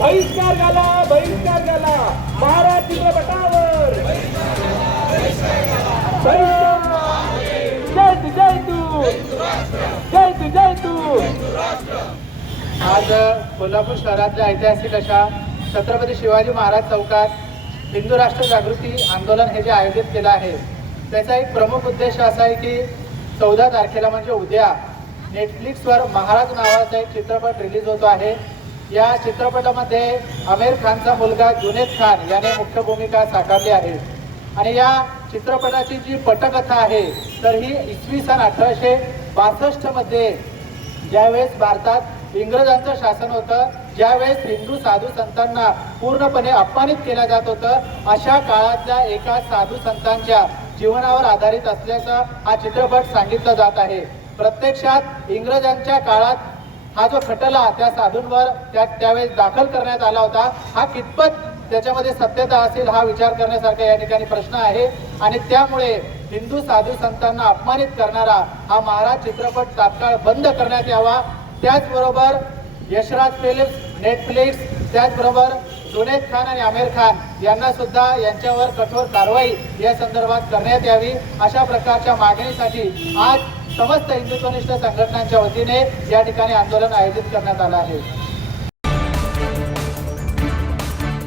बहिष्कार झाला बहिष्कार झाला. महाराज चित्रपटावर. जय तू जय तू जय तू जय तू आज कोल्हापूर शहरातल्या ऐतिहासिक अशा छत्रपती शिवाजी महाराज चौकात हिंदू राष्ट्र जागृती आंदोलन हे जे आयोजित केलं आहे त्याचा एक प्रमुख उद्देश असा आहे की चौदा तारखेला म्हणजे उद्या नेटफ्लिक्सवर महाराज नावाचा एक चित्रपट रिलीज होतो आहे. या चित्रपटामध्ये आमिर खानचा मुलगा जुनेद खान याने मुख्य भूमिका साकारली आहे. आणि या चित्रपटाची जी पटकथा आहे तर ही इसवी सन अठराशे बासष्टमध्ये ज्यावेळेस भारतात इंग्रजांचं शासन होतं ज्यावेळेस हिंदू साधू संतांना पूर्णपणे अपमानित केलं जात होतं अशा काळातल्या एका साधू संतांच्या जीवनावर आधारित असल्याचा हा चित्रपट सांगितला जात आहे. प्रत्यक्षात इंग्रजांच्या काळात हा जो खटला त्या साधूंवर त्या त्यावेळेस दाखल करण्यात आला होता हा कितपत त्याच्यामध्ये सत्यता असेल हा विचार करण्यासारखा या ठिकाणी प्रश्न आहे. आणि त्यामुळे हिंदू साधू संतांना अपमानित करणारा हा महाराज चित्रपट तात्काळ बंद करण्यात यावा. त्याचबरोबर यशराज फिल्म नेटफ्लिक्स त्याचबरोबर जुनेद खान आणि आमिर खान यांना सुद्धा यांच्यावर कठोर कारवाई या संदर्भात करण्यात यावी. अशा प्रकारच्या मागणीसाठी आज समस्त हिंदुत्वनिष्ठ संघटनांच्या वतीने या ठिकाणी आंदोलन आयोजित करण्यात आलं आहे.